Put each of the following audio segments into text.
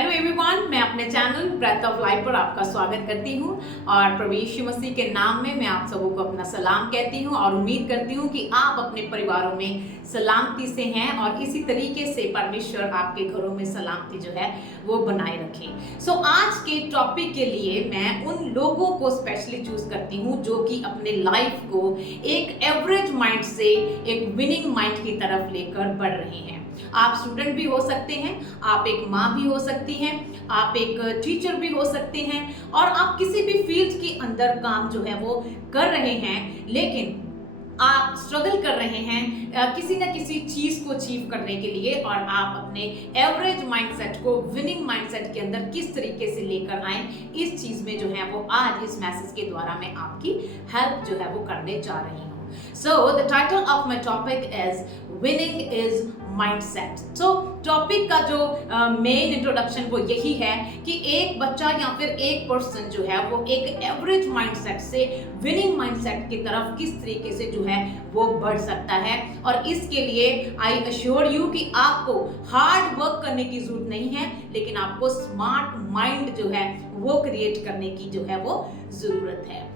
Hello everyone, मैं अपने channel breath of life पर आपका स्वागत करती हूँ और प्रभु यीशु मसीह के नाम में मैं आप सबों को अपना सलाम कहती हूँ और उम्मीद करती हूँ कि आप अपने परिवारों में सलामती से हैं और इसी तरीके से परमेश्वर आपके घरों में सलामती जो है वो बनाए रखें। सो आज के टॉपिक के लिए मैं उन लोगों को स्पेशली चूज करती हूँ जो कि अपने लाइफ को एक एवरेज माइंड से एक विनिंग माइंड की तरफ लेकर बढ़ रहे हैं। आप स्टूडेंट भी हो सकते हैं, आप एक माँ भी हो सकती हैं, आप एक टीचर भी हो सकते हैं और आप किसी भी फील्ड के अंदर काम जो है वो कर रहे हैं, लेकिन आप स्ट्रगल कर रहे हैं किसी ना किसी चीज को अचीव करने के लिए और आप अपने एवरेज माइंडसेट को विनिंग माइंडसेट के अंदर किस तरीके से लेकर आए, इस चीज में जो है वो आज इस मैसेज के द्वारा मैं आपकी हेल्प जो है वो करने जा रही हूँ। So the title of my topic is winning is mindset. So topic का जो मेन इंट्रोडक्शन वो यही है कि एक बच्चा या फिर एक पर्सन जो है वो एक एवरेज माइंडसेट से विनिंग माइंडसेट की तरफ किस तरीके से जो है वो बढ़ सकता है। और इसके लिए आई अश्योर यू कि आपको हार्ड वर्क करने की जरूरत नहीं है, लेकिन आपको स्मार्ट माइंड जो है वो क्रिएट करने की जो है वो जरूरत है।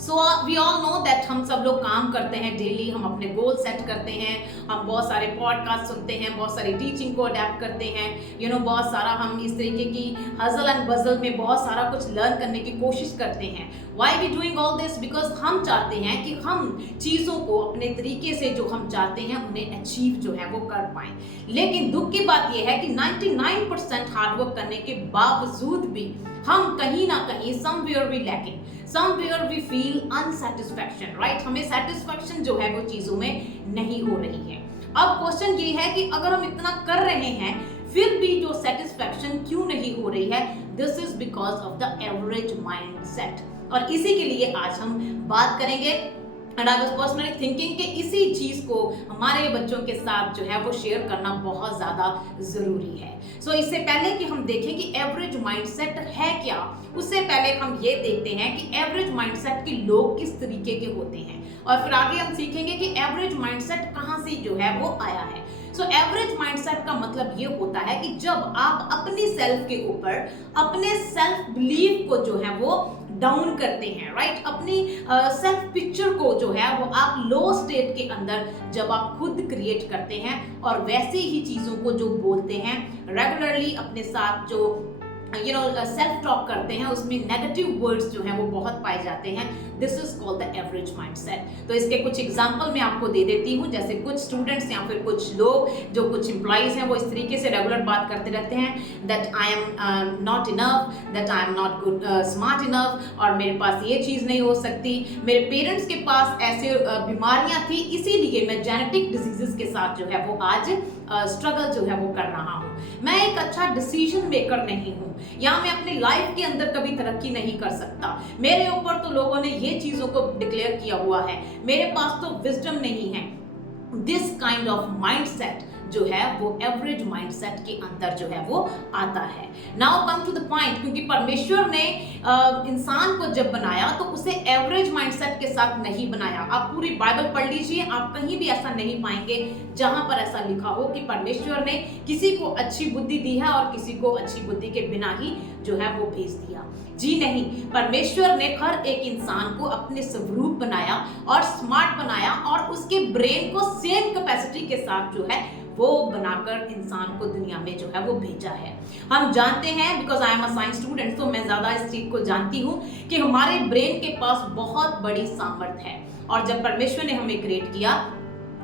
So we all know that हम सब लोग काम करते हैं डेली, हम अपने गोल सेट करते हैं, हम बहुत सारे पॉडकास्ट सुनते हैं, बहुत सारी टीचिंग को अडेप्ट करते हैं, बहुत सारा हम इस तरीके की हजल एंड बजल में बहुत सारा कुछ लर्न करने की कोशिश करते हैं। Why we doing all this? Because हम चाहते हैं कि हम चीज़ों को अपने तरीके से जो हम चाहते हैं उन्हें अचीव जो है वो कर पाएं। लेकिन दुख की बात यह है कि 99% हार्डवर्क करने के बावजूद भी हम कहीं ना कहीं somewhere we lacking, somewhere we feel unsatisfaction, right? हमें सेटिस्फैक्शन जो है वो चीजों में नहीं हो रही है। अब क्वेश्चन ये है कि अगर हम इतना कर रहे हैं फिर भी जो सेटिस्फैक्शन क्यों नहीं हो रही है? This is because of the average mindset. और इसी के लिए आज हम बात करेंगे and I was personally thinking कि इसी चीज को हमारे बच्चों के साथ जो है वो शेयर करना बहुत ज्यादा जरूरी है। सो इससे पहले कि हम देखें कि एवरेज माइंडसेट है क्या, उससे पहले हम ये देखते हैं कि एवरेज माइंडसेट के लोग किस तरीके के होते हैं और फिर आगे हम सीखेंगे कि एवरेज माइंडसेट कहाँ से जो है वो आया है। सो एवरेज माइंडसेट का मतलब ये होता है कि जब आप अपनी सेल्फ के ऊपर अपने सेल्फ बिलीफ को जो है वो डाउन करते हैं, राइट? अपनी सेल्फ पिक्चर को जो है वो आप लो स्टेट के अंदर जब आप खुद क्रिएट करते हैं और वैसे ही चीजों को जो बोलते हैं रेगुलरली अपने साथ जो सेल्फ टॉक करते हैं, उसमें नेगेटिव वर्ड्स जो हैं वो बहुत पाए जाते हैं। This is called the average mindset. तो इसके कुछ एग्जांपल मैं आपको दे देती हूँ। जैसे कुछ स्टूडेंट्स या फिर कुछ लोग जो कुछ एम्प्लॉइज हैं वो इस तरीके से रेगुलर बात करते रहते हैं that I am not enough, that I am not good smart enough, और मेरे पास ये चीज़ नहीं हो सकती, मेरे पेरेंट्स के पास ऐसे बीमारियां थी इसीलिए मैं जेनेटिक डिजीजेस के साथ जो है वो आज स्ट्रगल जो है वो कर रहा हूँ, मैं एक अच्छा डिसीजन मेकर नहीं हूँ, या मैं अपनी लाइफ के अंदर कभी तरक्की नहीं कर सकता, मेरे ऊपर तो लोगों ने ये चीजों को डिक्लेयर किया हुआ है, मेरे पास तो विजडम नहीं है। दिस काइंड ऑफ माइंडसेट जो है वो एवरेज माइंडसेट के अंदर जो है वो आता है। Now come to the point, क्योंकि परमेश्वर ने इंसान को जब बनाया तो उसे एवरेज माइंडसेट के साथ नहीं बनाया। आप पूरी बाइबल पढ़ लीजिए, आप कहीं भी ऐसा नहीं पाएंगे जहां पर ऐसा लिखा हो कि परमेश्वर ने किसी को अच्छी बुद्धि दी है और किसी को अच्छी बुद्धि के बिना ही जो है वो भेज दिया। जी नहीं, परमेश्वर ने हर एक इंसान को अपने स्वरूप बनाया और स्मार्ट बनाया और उसके ब्रेन को सेम कैपेसिटी के साथ जो है वो बनाकर इंसान को दुनिया में जो है वो भेजा है। हम जानते हैं, because I am a science student, तो मैं ज्यादा इस चीज को जानती हूँ कि हमारे ब्रेन के पास बहुत बड़ी सामर्थ्य है और जब परमेश्वर ने हमें क्रिएट किया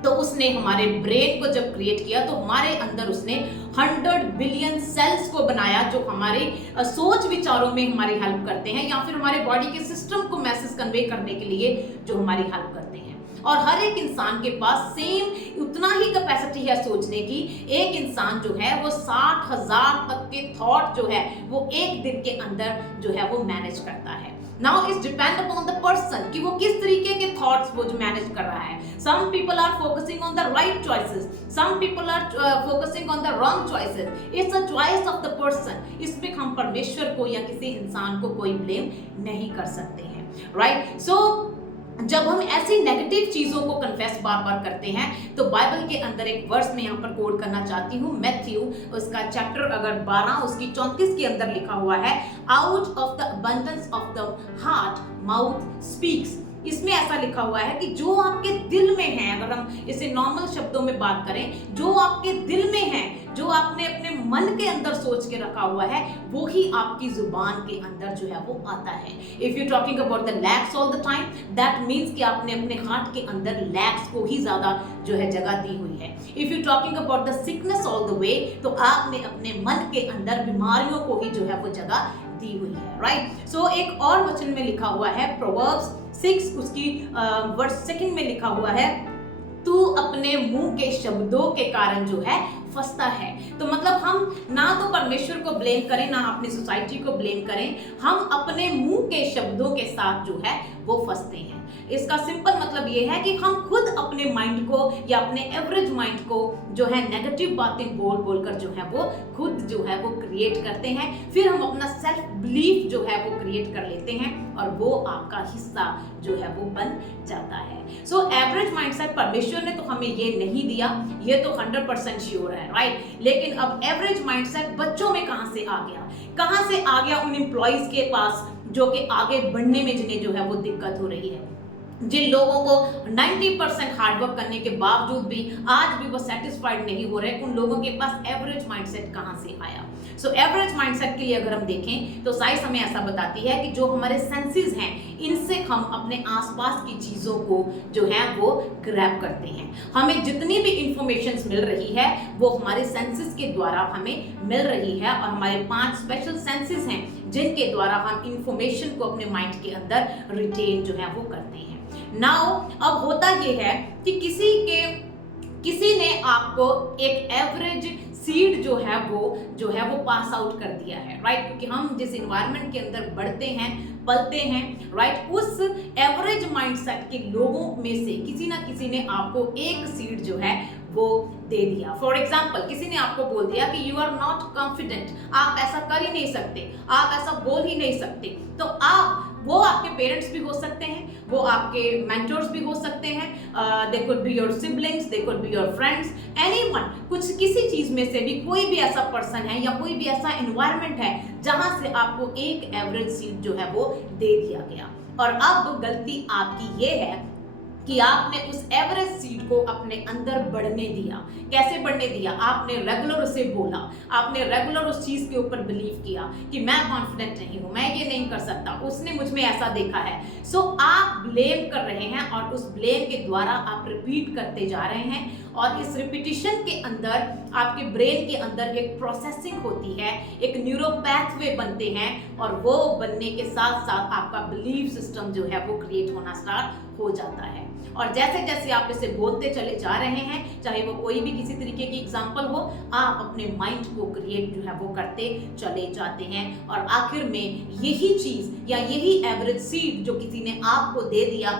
तो उसने हमारे ब्रेन को जब क्रिएट किया तो हमारे अंदर उसने 100 बिलियन सेल्स को बनाया जो हमारे सोच विचारों में हमारी हेल्प करते हैं या फिर हमारे बॉडी के सिस्टम को मैसेज कन्वे करने के लिए जो हमारी हेल्प करते हैं। और हर एक इंसान के पास सेम उतना ही कैपेसिटी है सोचने की। एक इंसान जो है वो 60,000 तक के थॉट जो है वो एक दिन के अंदर जो है वो मैनेज करता है। Now it's depend upon the person कि वो किस तरीके के थॉट्स वो जो मैनेज कर रहा है। Some people are focusing on the right choices, some people are focusing on the wrong choices. It's a choice of the person. इसमें हम परमेश्वर को या किसी इंसान को कोई ब्लेम नहीं कर सकते हैं, राइट? सो जब हम ऐसी नेगेटिव चीजों को कन्फेस बार बार करते हैं, तो बाइबल के अंदर एक वर्स में यहाँ पर कोड करना चाहती हूँ, मैथ्यू उसका चैप्टर अगर 12 उसकी 34 के अंदर लिखा हुआ है, out of the abundance of the heart mouth speaks. इसमें ऐसा लिखा हुआ है कि जो आपके दिल में है, अगर हम इसे नॉर्मल शब्दों में बात करें, जो आपके दिल में है, जो आपने अपने मन के अंदर सोच के रखा हुआ है, वो ही आपकी जुबान के अंदर जो है वो आता है। If you talking about the lakhs all the time, that means कि आपने अपने हार्ट के अंदर लैक्स को ही ज्यादा जो है जगह दी हुई है। If you talking about the sickness all the way, तो आपने अपने मन के अंदर बीमारियों को ही जो है वो जगह दी हुई है, राइट। सो एक और वचन में लिखा हुआ है, प्रोवर्ब्स 6 उसकी वर्स 2 में लिखा हुआ है, तू अपने मुंह के शब्दों के कारण जो है फंसता है। तो मतलब हम ना तो परमेश्वर को ब्लेम करें, ना अपनी सोसाइटी को ब्लेम करें, हम अपने मुंह के शब्दों के साथ जो है वो फंसते हैं। इसका सिंपल मतलब ये है कि हम खुद अपने माइंड को या अपने एवरेज माइंड को जो है नेगेटिव बातें बोल बोल कर जो है वो खुद जो है वो क्रिएट करते हैं, फिर हम अपना सेल्फ बिलीफ जो है वो क्रिएट कर लेते हैं और वो आपका हिस्सा जो है वो बन जाता है। सो एवरेज माइंडसेट परमेश्वर ने तो हमें ये नहीं दिया, ये तो 100% श्योर है, राइट। लेकिन अब एवरेज माइंडसेट बच्चों में कहां से आ गया, कहां से आ गया उन एम्प्लॉइज के पास जो कि आगे बढ़ने में जिन्हें जो है वो दिक्कत हो रही है, जिन लोगों को 90% हार्डवर्क करने के बावजूद भी आज भी वो सेटिस्फाइड नहीं हो रहे, उन लोगों के पास एवरेज माइंडसेट कहां से आया। सो एवरेज माइंडसेट के लिए अगर हम देखें तो साइंस हमें ऐसा बताती है कि जो हमारे सेंसेस हैं, इनसे हम अपने आसपास की चीजों को जो है वो ग्रैब करते हैं। हमें जितनी भी इंफॉर्मेशन मिल रही है वो हमारे सेंसेस के द्वारा हमें मिल रही है, और हमारे 5 स्पेशल सेंसेस हैं जिनके द्वारा हम इंफॉर्मेशन को अपने माइंड के अंदर रिटेन जो है वो करते हैं। नाउ अब होता यह है कि किसी ने आपको एक एवरेज सीड जो है वो पास आउट कर दिया है, राइट। क्योंकि हम जिस इन्वायरमेंट के अंदर बढ़ते हैं, पलते हैं, राइट, उस एवरेज माइंडसेट के लोगों में से किसी ना किसी ने आपको एक सीड जो है वो दे दिया। फॉर एग्जाम्पल, किसी ने आपको बोल दिया कि यू आर नॉट कॉन्फिडेंट, आप ऐसा कर ही नहीं सकते, आप ऐसा बोल ही नहीं सकते। तो वो आपके पेरेंट्स भी हो सकते हैं, वो आपके मेंटर्स भी हो सकते हैं, they could be your siblings, they could be your friends, anyone, कुछ किसी चीज में से भी कोई भी ऐसा पर्सन है या कोई भी ऐसा एनवायरनमेंट है जहां से आपको एक एवरेज सीड जो है वो दे दिया गया। और अब गलती आपकी ये है कि आपने उस एवरेज सीड को अपने अंदर बढ़ने दिया। कैसे बढ़ने दिया? आपने रेगुलर उसे बोला, आपने रेगुलर उस चीज के ऊपर बिलीव किया कि मैं कॉन्फिडेंट नहीं हूं, मैं ये नहीं कर सकता, उसने मुझ में ऐसा देखा है। सो आप ब्लेम कर रहे हैं और उस ब्लेम के द्वारा आप रिपीट करते जा रहे हैं, और इस रिपीटिशन के अंदर आपके ब्रेन के अंदर एक प्रोसेसिंग होती है, एक न्यूरो पाथवे बनते हैं, और वो बनने के साथ साथ आपका बिलीफ सिस्टम जो है वो क्रिएट होना स्टार्ट हो जाता है। और जैसे जैसे आप इसे बोलते चले जा रहे हैं, चाहे वो कोई भी किसी तरीके की एग्जांपल हो, आप अपने माइंड को क्रिएट जो है वो करते चले जाते हैं, और आखिर में यही चीज या यही एवरेज सीड जो किसी ने आपको दे दिया,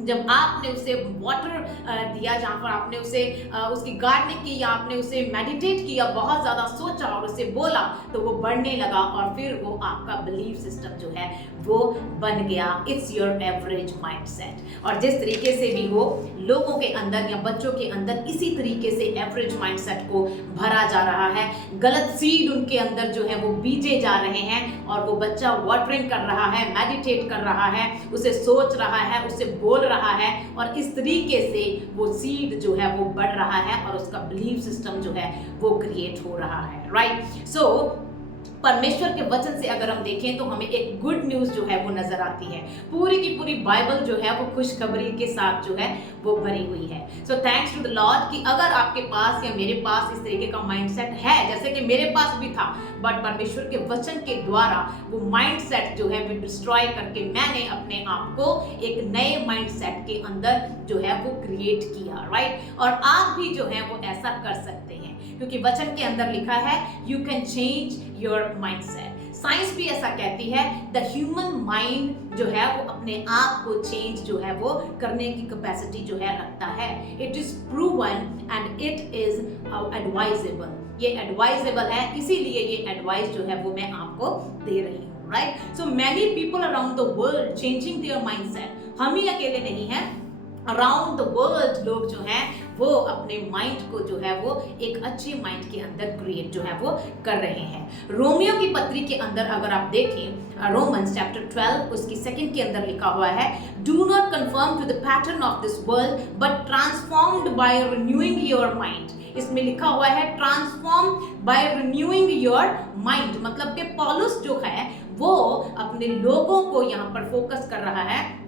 जब आपने उसे वाटर दिया, जहाँ पर आपने उसे उसकी गार्डनिंग की या आपने उसे मेडिटेट किया, बहुत ज़्यादा सोचा और उसे बोला, तो वो बढ़ने लगा, और फिर वो आपका बिलीफ सिस्टम जो है वो बन गया। It's your average mindset. और जिस तरीके से भी हो, लोगों के अंदर या बच्चों के अंदर इसी तरीके से एवरेज माइंडसेट को भरा जा रहा है। गलत सीड उनके अंदर जो है वो बीजे जा रहे हैं, और वो बच्चा वाटरिंग कर रहा है, मेडिटेट कर रहा है, उसे सोच रहा है, उसे बोल रहा है, और इस तरीके से वो सीड जो है वो बढ़ रहा है, और उसका बिलीफ सिस्टम जो है वो क्रिएट हो रहा है, राइट। सो परमेश्वर के वचन से अगर हम देखें तो हमें एक गुड न्यूज जो है वो नजर आती है। पूरी की पूरी बाइबल जो है वो खुशखबरी के साथ जो है वो भरी हुई है। So thanks to the lord कि अगर आपके पास या मेरे पास इस तरीके का माइंडसेट है, जैसे कि मेरे पास भी था, बट परमेश्वर के वचन के द्वारा वो माइंडसेट जो है वो डिस्ट्रॉय करके मैंने अपने आप को एक नए माइंडसेट के अंदर जो है वो क्रिएट किया, राइट। और आप भी जो है वो ऐसा कर सकते हैं, क्योंकि वचन के अंदर लिखा है you can change your mindset. Science भी ऐसा कहती है द ह्यूमन माइंड जो है वो अपने आप को चेंज जो है वो करने की कैपेसिटी जो है रखता है। It is proven and it is advisable. ये एडवाइजेबल है, इसीलिए ये एडवाइस जो है वो मैं आपको दे रही हूँ, right. So many people around the world changing their mindset. हम ही अकेले नहीं हैं, अराउंड द वर्ल्ड लोग जो हैं वो अपने माइंड को जो है वो एक अच्छे माइंड के अंदर क्रिएट जो है वो कर रहे हैं। रोमियो की पत्री के अंदर अगर आप देखें, रोमन्स चैप्टर 12 उसकी 2 के अंदर लिखा हुआ है, do not confirm to the pattern of this world but transformed by renewing your mind. इसमें लिखा हुआ है transform by renewing your mind, मतलब कि पौलुस जो है वो अपने लोगों को यहाँ पर फोकस कर रहा है।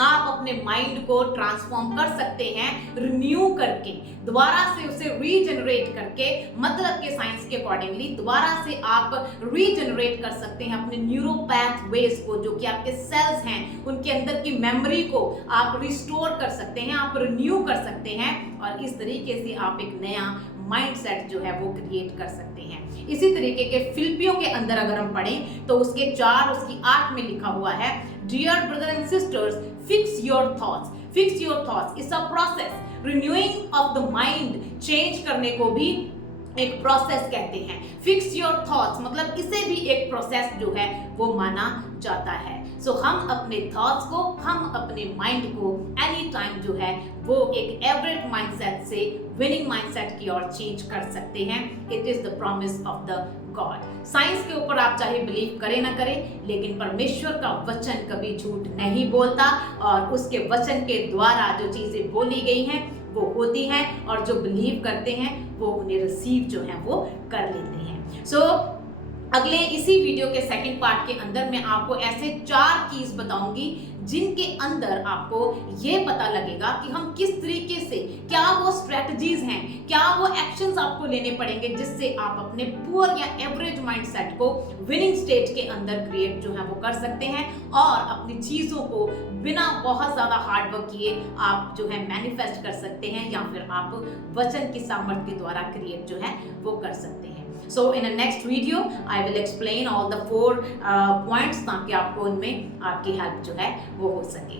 आप अपने माइंड को ट्रांसफॉर्म कर सकते हैं रिन्यू करके, दोबारा से उसे रीजनरेट करके, मतलब के साइंस के अकॉर्डिंगली दोबारा से आप रीजनरेट कर सकते हैं अपने न्यूरोपैथ वेज को, जो कि आपके सेल्स हैं उनके अंदर की मेमोरी को आप रिस्टोर कर सकते हैं, आप रिन्यू कर सकते हैं, और इस तरीके से आप एक नया माइंडसेट जो है वो क्रिएट कर सकते हैं। इसी तरीके के फिलिपियों के अंदर अगर हम पढ़ें तो उसके 4 उसकी 8 में लिखा हुआ है, dear brother and sisters fix your thoughts. Fix your thoughts it's a process, renewing of the mind, change करने को भी एक प्रोसेस कहते हैं। फिक्स योर थॉट्स मतलब इसे भी एक प्रोसेस जो है वो माना जाता है। सो हम अपने थॉट्स को, हम अपने माइंड को एनी टाइम जो है वो एक एवरेज माइंडसेट से विनिंग माइंडसेट की ओर चेंज कर सकते हैं। It is the promise of the God. Science के ऊपर आप चाहे बिलीव करें ना करें, लेकिन परमेश्वर का वचन कभी झूठ नहीं बोलता, और उसके वचन के द्वारा जो चीजें बोली गई हैं वो होती हैं, और जो बिलीव करते हैं वो उन्हें रिसीव जो है वो कर लेते हैं। सो अगले इसी वीडियो के सेकंड पार्ट के अंदर मैं आपको ऐसे 4 कीज बताऊंगी जिनके अंदर आपको ये पता लगेगा कि हम किस तरीके से, क्या वो स्ट्रेटजीज हैं, क्या वो एक्शंस आपको लेने पड़ेंगे जिससे आप अपने पुअर या एवरेज माइंडसेट को विनिंग स्टेट के अंदर क्रिएट जो है वो कर सकते हैं, और अपनी चीजों को बिना बहुत ज्यादा हार्डवर्क किए आप जो है मैनिफेस्ट कर सकते हैं, या फिर आप वचन की सामर्थ्य के द्वारा क्रिएट जो है वो कर सकते हैं। So in a next video I will explain all the 4 points ताकि आपको उनमें आपकी हेल्प जो है वो हो सके।